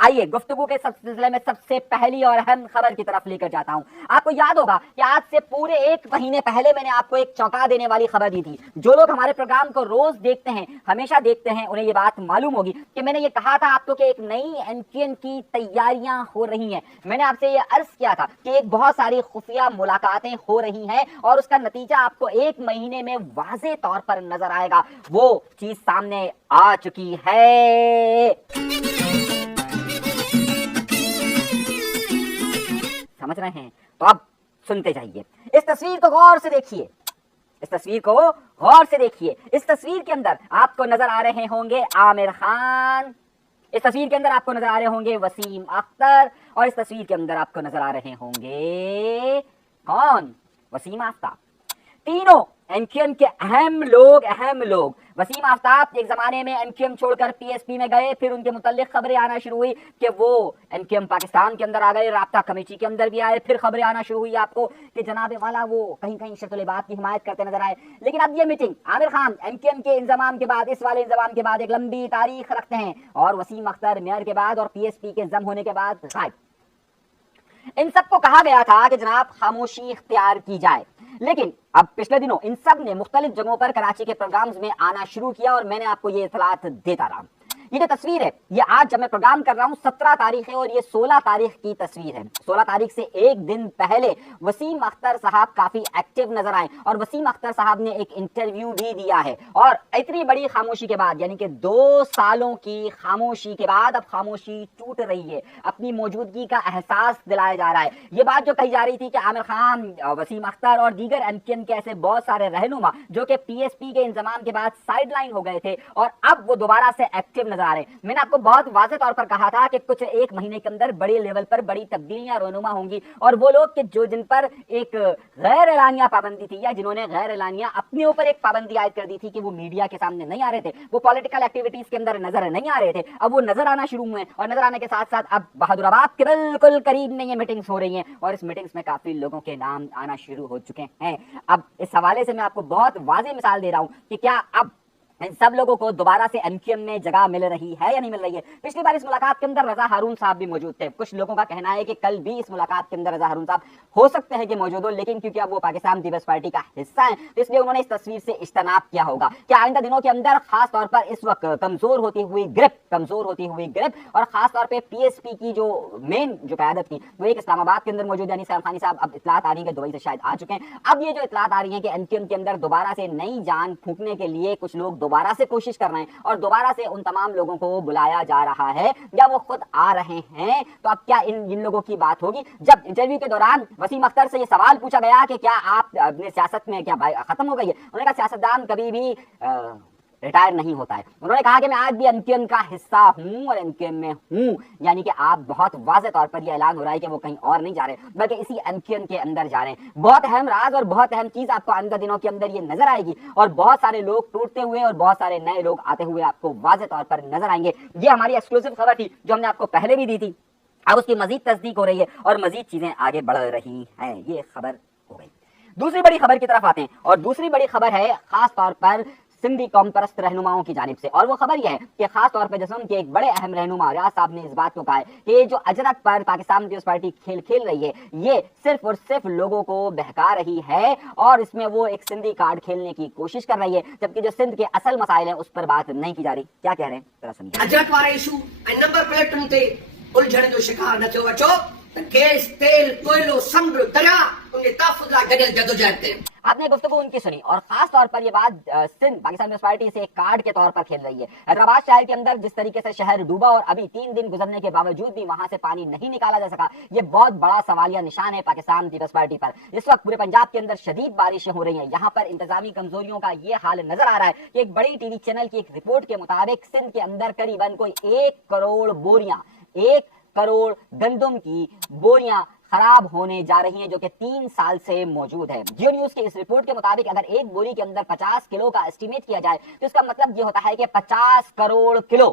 آئیے گفتگو کے سلسلے میں سب سے پہلی اور اہم خبر کی طرف لے کر جاتا ہوں. آپ کو یاد ہوگا کہ آج سے پورے 1 مہینے پہلے میں نے آپ کو ایک چونکا دینے والی خبر دی تھی. جو لوگ ہمارے پروگرام کو روز دیکھتے ہیں, ہمیشہ دیکھتے ہیں, انہیں یہ بات معلوم ہوگی کہ میں نے یہ کہا تھا آپ کو کہ ایک نئی MKN کی تیاریاں ہو رہی ہیں. میں نے آپ سے یہ عرض کیا تھا کہ ایک بہت ساری خفیہ ملاقاتیں ہو رہی ہیں اور اس کا نتیجہ آپ کو 1 مہینے میں واضح طور پر نظر آئے گا. وہ چیز سامنے آ چکی ہے. سمجھ رہے ہیں؟ تو اب سنتے جائیے. اس تصویر کو غور سے دیکھیے, اس تصویر کو غور سے دیکھیے. اس تصویر کے اندر آپ کو نظر آ رہے ہوں گے عامر خان, اس تصویر کے اندر آپ کو نظر آ رہے ہوں گے وسیم اختر, اور اس تصویر کے اندر آپ کو نظر آ رہے ہوں گے کون؟ وسیم آفتاب. تینوں MKN کے اہم لوگ. وسیم آفتاب ایک زمانے میں MKN چھوڑ کر PSP میں گئے, پھر ان کے متعلق خبریں آنا شروع ہوئی کہ وہ MKN پاکستان کے اندر آ گئے, رابطہ کمیٹی کے اندر بھی آئے, پھر خبریں آنا شروع ہوئی آپ کو کہ جناب والا وہ کہیں شکل بات کی حمایت کرتے نظر آئے. لیکن اب یہ میٹنگ عامر خان MKN کے انضمام کے بعد, اس والے انضمام کے بعد ایک لمبی تاریخ رکھتے ہیں, اور وسیم اختر میئر کے بعد اور PSP کے ضم ہونے کے بعد غائب. ان سب کو کہا گیا تھا کہ جناب خاموشی اختیار کی جائے, لیکن اب پچھلے دنوں ان سب نے مختلف جگہوں پر کراچی کے پروگرامز میں آنا شروع کیا, اور میں نے آپ کو یہ اطلاعات دیتا رہا. یہ جو تصویر ہے, یہ آج جب میں پروگرام کر رہا ہوں 17 تاریخ ہے, اور یہ 16 تاریخ کی تصویر ہے. 16 تاریخ سے ایک دن پہلے وسیم اختر صاحب کافی ایکٹیو نظر آئے, اور وسیم اختر صاحب نے ایک انٹرویو بھی دیا ہے. اور اتنی بڑی خاموشی کے بعد, یعنی کہ 2 سالوں کی خاموشی کے بعد اب خاموشی ٹوٹ رہی ہے, اپنی موجودگی کا احساس دلایا جا رہا ہے. یہ بات جو کہی جا رہی تھی کہ عامر خان, وسیم اختر اور دیگر MKN کے ایسے بہت سارے رہنما جو کہ PSP کے انضمام کے بعد سائیڈ لائن ہو گئے تھے اور اب وہ دوبارہ سے ایکٹیو نظر آ رہے ہیں. میں نے آپ کو بہت واضح طور پر کہا تھا کہ کچھ 1 مہینے کے اندر بڑے لیول پر بڑی تبدیلیاں رونما ہوں گی, اور وہ لوگ کہ جن پر ایک غیر اعلانیہ پابندی تھی, یا جنہوں نے غیر اعلانیہ اپنے اوپر ایک پابندی عائد کر دی تھی کہ وہ میڈیا کے سامنے نہیں آ رہے تھے, وہ پولیٹیکل ایکٹیویٹیز کے اندر نظر نہیں آ رہے تھے, اب وہ نظر آنا شروع ہوئے, اور نظر آنے کے ساتھ ساتھ اب بہادر آباد کے بالکل قریب میں یہ میٹنگز ہو رہی ہیں, اور اس میٹنگز میں کافی لوگوں کے نام آنا شروع ہو چکے ہیں. اب اس حوالے سے میں آپ کو بہت واضح مثال دے رہا ہوں کہ کیا اب ان سب لوگوں کو دوبارہ سے MKN میں جگہ مل رہی ہے یا نہیں مل رہی ہے. پچھلی بار اس ملاقات کے اندر رضا ہارون صاحب بھی موجود تھے. کچھ لوگوں کا کہنا ہے کہ کل بھی اس ملاقات کے اندر رضا ہارون صاحب ہو سکتے ہیں کہ موجود ہو, لیکن کیونکہ اب وہ پاکستان پیپلز پارٹی کا حصہ ہیں تو اس لیے انہوں نے اس تصویر سے اجتناب کیا ہوگا کہ آئندہ دنوں کے اندر خاص طور پر اس وقت کمزور ہوتی ہوئی گرپ اور خاص طور پہ PSP کی جو مین جو قیادت تھی وہ ایک اسلام آباد کے اندر موجود, یعنی سیف خانی صاحب. اب اطلاعات آ رہی ہیں کہ دبئی سے شاید آ چکے ہیں. اب یہ جو اطلاعات آ رہی ہیں کہ MKN کے اندر دوبارہ سے نئی جان پھونکنے کے لیے کچھ لوگ دوبارہ سے کوشش کر رہے ہیں, اور دوبارہ سے ان تمام لوگوں کو بلایا جا رہا ہے یا وہ خود آ رہے ہیں. تو اب کیا ان لوگوں کی بات ہوگی؟ جب انٹرویو کے دوران وسیم اختر سے یہ سوال پوچھا گیا کہ کیا آپ اپنے سیاست میں کیا ختم ہو گئی ہے, انہوں نے کہا سیاستدان کبھی بھی ریٹائر نہیں ہوتا ہے. انہوں نے کہا کہ میں آج بھی MKN کا حصہ ہوں اور MKN میں ہوں, یعنی کہ آپ بہت واضح طور پر یہ اعلان ہو رہا ہے کہ وہ کہیں اور نہیں جا رہے بلکہ اسی MKN کے اندر جا رہے ہیں. بہت اہم راز اور بہت اہم چیز آپ کو آئندہ دنوں کے اندر یہ نظر آئے گی, اور بہت سارے لوگ ٹوٹتے ہوئے اور بہت سارے نئے لوگ آتے ہوئے آپ کو واضح طور پر نظر آئیں گے. یہ ہماری ایکسکلوسیو خبر تھی جو ہم نے آپ کو پہلے بھی دی تھی, اب اس کی مزید تصدیق ہو رہی ہے اور مزید چیزیں آگے بڑھ رہی ہیں. یہ خبر ہو گئی. دوسری بڑی خبر کی طرف آتے ہیں, اور دوسری بڑی خبر ہے خاص طور پر سندھی قوم پرست رہنماؤں کی جانب سے, اور وہ خبر یہ ہے کہ خاص طور پہ جسم کے ایک بڑے اہم رہنما ریاض صاحب نے اس بات کو کہا ہے کہ یہ جو اجرت پر پاکستان پیپلز پارٹی کھیل رہی ہے یہ صرف اور صرف لوگوں کو بہکا رہی ہے, اور اس میں وہ ایک سندھی کارڈ کھیلنے کی کوشش کر رہی ہے, جبکہ جو سندھ کے اصل مسائل ہیں اس پر بات نہیں کی جا رہی. کیا کہہ رہے ہیں ذرا سنیے. اجرت والے ایشو نمبر پلیٹن تے الجھن جو شکار نہ تھو وچو گیس تیل کوئلو سمندر دریا ان کے تحفظ لا گڈل جدوجہد تے. آپ نے گفتگو ان کی سنی, اور خاص طور پر یہ بات سندھ پاکستان پیپلز پارٹی سے ایک کارڈ کے طور پر کھیل رہی ہے. حیدرآباد شہر کے اندر جس طریقے سے شہر ڈوبا اور ابھی 3 دن گزرنے کے باوجود بھی وہاں سے پانی نہیں نکالا جا سکا, یہ بہت بڑا سوالیہ نشان ہے پاکستان پیپلز پارٹی پر. اس وقت پورے پنجاب کے اندر شدید بارشیں ہو رہی ہیں, یہاں پر انتظامی کمزوریوں کا یہ حال نظر آ رہا ہے کہ ایک بڑی ٹی وی چینل کی ایک رپورٹ کے مطابق سندھ کے اندر قریباً کوئی 1 کروڑ بوریاں 1 کروڑ گندم کی بوریاں خراب ہونے جا رہی ہیں جو کہ 3 سال سے موجود ہے. جیو نیوز کی اس رپورٹ کے مطابق اگر ایک بوری کے اندر 50 کلو کا اسٹیمیٹ کیا جائے تو اس کا مطلب یہ ہوتا ہے کہ 50 کروڑ کلو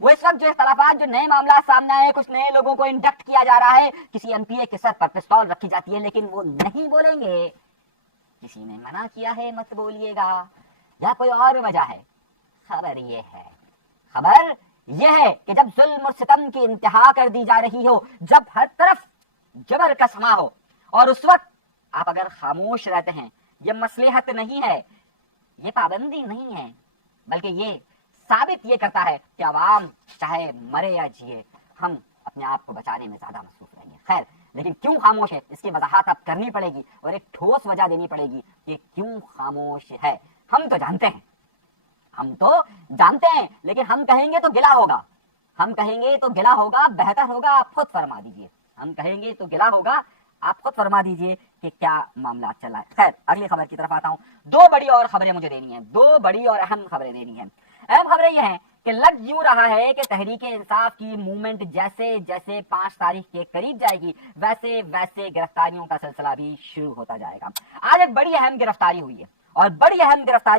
وہ اس وقت جو اختلافات، جو نئے معاملات سامنے آئے، کچھ نئے لوگوں کو انڈکٹ کیا جا رہا ہے، کسی ایم پی اے کے سر پر پستول رکھی جاتی ہے لیکن وہ نہیں بولیں گے، کسی نے منع کیا ہے مت بولیے گا، یا کوئی اور وجہ ہے. خبر یہ ہے کہ جب ظلم اور ستم کی انتہا کر دی جا رہی ہو، جب ہر طرف جبر کا سما ہو، اور اس وقت آپ اگر خاموش رہتے ہیں، یہ مصلحت نہیں ہے، یہ پابندی نہیں ہے، بلکہ یہ ثابت یہ کرتا ہے کہ عوام چاہے مرے یا جیے، ہم اپنے آپ کو بچانے میں زیادہ مصروف رہیں گے. خیر، لیکن کیوں خاموش ہے اس کی وضاحت اب کرنی پڑے گی اور ایک ٹھوس وجہ دینی پڑے گی کہ کیوں خاموش ہے. ہم تو جانتے ہیں لیکن ہم کہیں گے تو گلا ہوگا، بہتر ہوگا آپ خود فرما دیجئے. ہم کہیں گے تو گلا ہوگا، آپ خود فرما دیجئے کہ کیا معاملات چل رہا ہے. خیر، اگلی خبر کی طرف آتا ہوں. دو بڑی اور خبریں مجھے دینی ہیں، دو بڑی اور اہم خبریں دینی ہیں. اہم خبریں یہ ہیں کہ لگ یوں رہا ہے کہ تحریک انصاف کی موومنٹ جیسے جیسے 5 تاریخ کے قریب جائے گی، ویسے ویسے گرفتاریوں کا سلسلہ بھی شروع ہوتا جائے گا. آج ایک بڑی اہم گرفتاری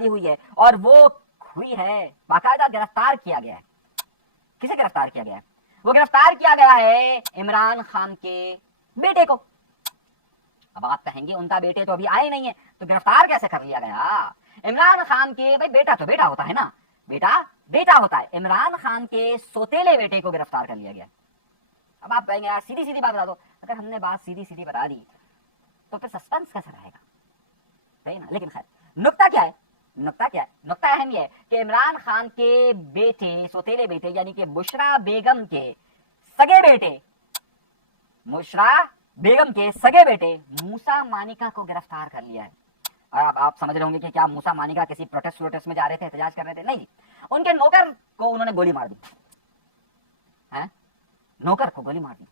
ہوئی ہے اور وہ ہوئی ہے، باقاعدہ گرفتار کیا گیا ہے. کسے گرفتار کیا گیا ہے؟ وہ گرفتار کیا گیا ہے عمران خان کے بیٹے کو. اب آپ کہیں گے ان کا بیٹے تو ابھی آئے نہیں ہیں تو گرفتار کیسے کر لیا گیا؟ عمران خان کے، بھائی بیٹا تو بیٹا ہوتا ہے نا، بیٹا ہوتا ہے. عمران خان کے سوتیلے بیٹے کو گرفتار کر لیا گیا. اب آپ کہیں گے یار سیدھی بات بتا دو. اگر ہم نے بات سیدھی بتا دی تو پھر سسپنس کیسا رہے گا؟ صحیح نا؟ لیکن خیر، نقطہ کیا ہے؟ نقطہ اہم یہ ہے کہ عمران خان کے بیٹے، سوتیلے بیٹے، یعنی کہ بشرا بیگم کے سگے بیٹے موسیٰ مانیکا کو گرفتار کر لیا ہے. اور آپ سمجھ رہے ہوں گے کہ کیا موسیٰ مانیکا کسی پروٹیسٹ میں جا رہے تھے، احتجاج کر رہے تھے؟ نہیں جی، ان کے نوکر کو انہوں نے گولی مار دی. نوکر کو گولی مار دی.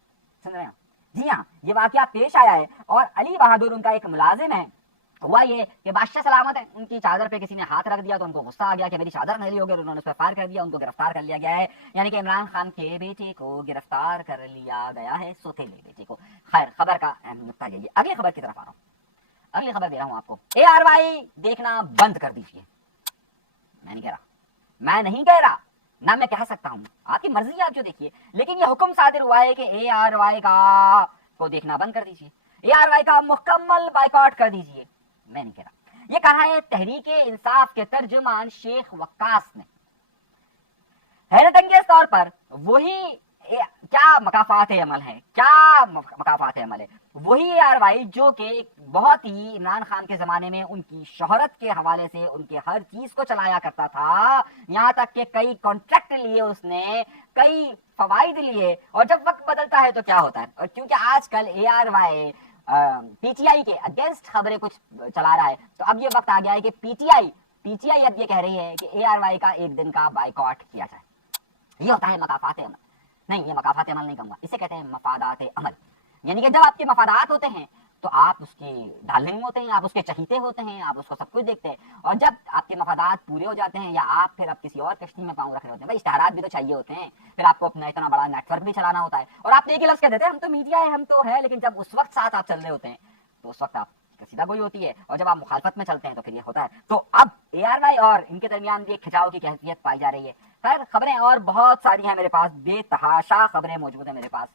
سن رہے ہیں؟ جی ہاں، یہ واقعہ پیش آیا ہے اور علی بہادر ان کا ایک ملازم ہے. ہوا یہ کہ بادشاہ سلامت ہے، ان کی چادر پہ کسی نے ہاتھ رکھ دیا تو ان کو غصہ آ گیا کہ میری چادر نہیں ہوگی، اور انہوں نے اس پہ فائر کر دیا. ان کو گرفتار کر لیا گیا ہے، یعنی کہ عمران خان کے بیٹے کو گرفتار کر لیا گیا ہے، سوتیلے بیٹے کو. خیر، خبر کا اہم نقطہ یہی ہے. اگلی خبر کی طرف آ رہا ہوں. اگلی خبر دے رہا ہوں آپ کو. ARY دیکھنا بند کر دیجیے. میں نہیں کہہ رہا، نہ میں کہہ سکتا ہوں، آپ کی مرضی ہے، آپ جو دیکھیے، لیکن یہ حکم صادر ہوا ہے کہ ARY کو دیکھنا بند کر دیجیے، ARY کا مکمل بائیکاٹ کر دیجیے. میں نہیں کہہ رہا. یہ کہا ہے تحریک انصاف کے ترجمان شیخ وقاص نے. حیرت انگیز طور پر وہی کیا مقافات عمل ہے، وہی ARY جو کہ بہت ہی عمران خان کے زمانے میں ان کی شہرت کے حوالے سے ان کے ہر چیز کو چلایا کرتا تھا، یہاں تک کہ کئی کانٹریکٹ لیے اس نے، کئی فوائد لیے. اور جب وقت بدلتا ہے تو کیا ہوتا ہے؟ اور کیونکہ آج کل ARY PTI کے اگینسٹ خبریں کچھ چلا رہا ہے، تو اب یہ وقت آ گیا ہے کہ PTI اب یہ کہہ رہی ہے کہ ARY کا ایک دن کا بائیکاٹ کیا جائے. یہ ہوتا ہے مقافات عمل. نہیں، یہ مقافات عمل نہیں کہوں گا، اسے کہتے ہیں مفادات عمل. یعنی کہ جب آپ کے مفادات ہوتے ہیں تو آپ اس کی ڈارلنگ ہوتے ہیں، آپ اس کے چہیتے ہوتے ہیں، آپ اس کو سب کچھ دیکھتے ہیں. اور جب آپ کے مفادات پورے ہو جاتے ہیں یا آپ پھر کسی اور کشتی میں پاؤں رکھ رہے ہوتے ہیں، بھائی اشتہارات بھی تو چاہیے ہوتے ہیں، پھر آپ کو اپنا اتنا بڑا نیٹ ورک بھی چلانا ہوتا ہے، اور آپ ایک ہی لفظ کہہ دیتے ہیں ہم تو میڈیا ہے، ہم تو ہے، لیکن جب اس وقت ساتھ آپ چل رہے ہوتے ہیں تو اس وقت آپ سیدھا گوئی ہوتی ہے، اور جب آپ مخالفت میں چلتے ہیں تو پھر یہ ہوتا ہے. تو اب ARY اور ان کے درمیان بھی ایک کھچاؤ کی کیفیت پائی جا رہی ہے. خیر، خبریں اور بہت ساری ہیں میرے پاس، بے تحاشا خبریں موجود ہیں میرے پاس.